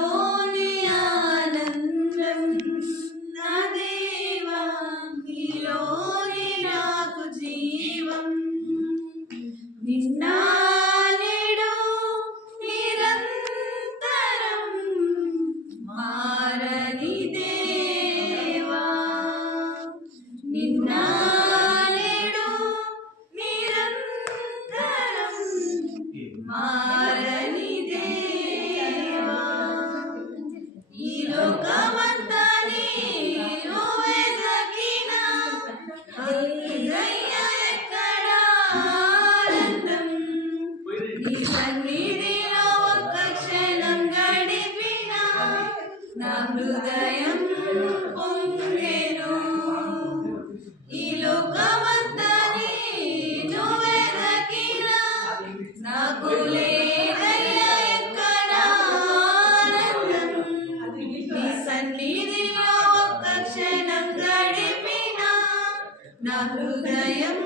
నీలోని ఆనందం నా దేవా, నీలోని నాకు జీవం. నిన్న నేడు నిరంతరం మారని దేవా, నిన్న నేడు నిరంతరం మారని దేవా. ఈ లోకమంతా నీవు వెతికినా ఎక్కడా ఆనందం. నీ సన్నిధిలో ఒక్క క్షణం గడిపినా నా హృదయం పొంగెను. ఈ లోకమంతా నీవు వెతికినా నాకు లేదయ్యా ఎక్కడా ఆనందం. నీ సన్నిధిలో ఒక్క క్షణం గడిపినా నా హృదయం